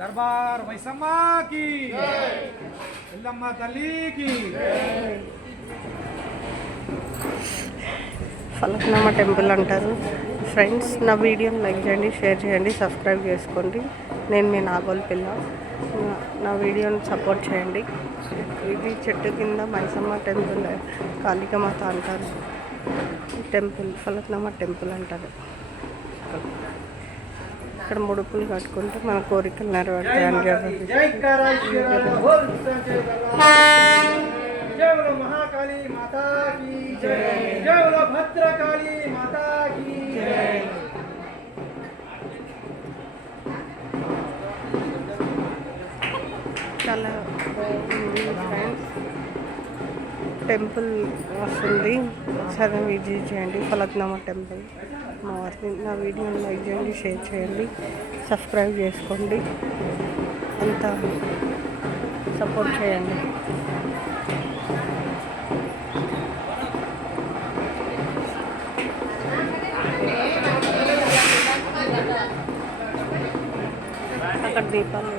दरबार मैसम्मा की ఎల్లమ్మ తల్లికి ఫలక్నామా టెంపుల్ అంటారు. ఫ్రెండ్స్, నా వీడియోని లైక్ చేయండి, షేర్ చేయండి, సబ్స్క్రైబ్ చేసుకోండి. నేను మీ నాగోల్ పిల్ల. నా వీడియోని సపోర్ట్ చేయండి. ఇది చెట్టు కింద మైసమ్మ టెంపుల్, కాళికామాత అంటారు. టెంపుల్ ఫలక్నామా టెంపుల్ అంటారు. ఇక్కడ ముడుపులు కట్టుకుంటే మన కోరికలు నెరవేరుతాయని महाकाली माता की जय, जय बोलो भद्रकाली माता की जय। చాలా ఫ్రెండ్స్, టెంపుల్ వస్తుంది, ఒకసారి విజిట్ చేయండి. ఫలక్నామా టెంపుల్ నా వీడియోని లైక్ చేయండి, షేర్ చేయండి, సబ్స్క్రైబ్ చేసుకోండి, అంతా సపోర్ట్ చేయండి. అక్కడ దీపాలు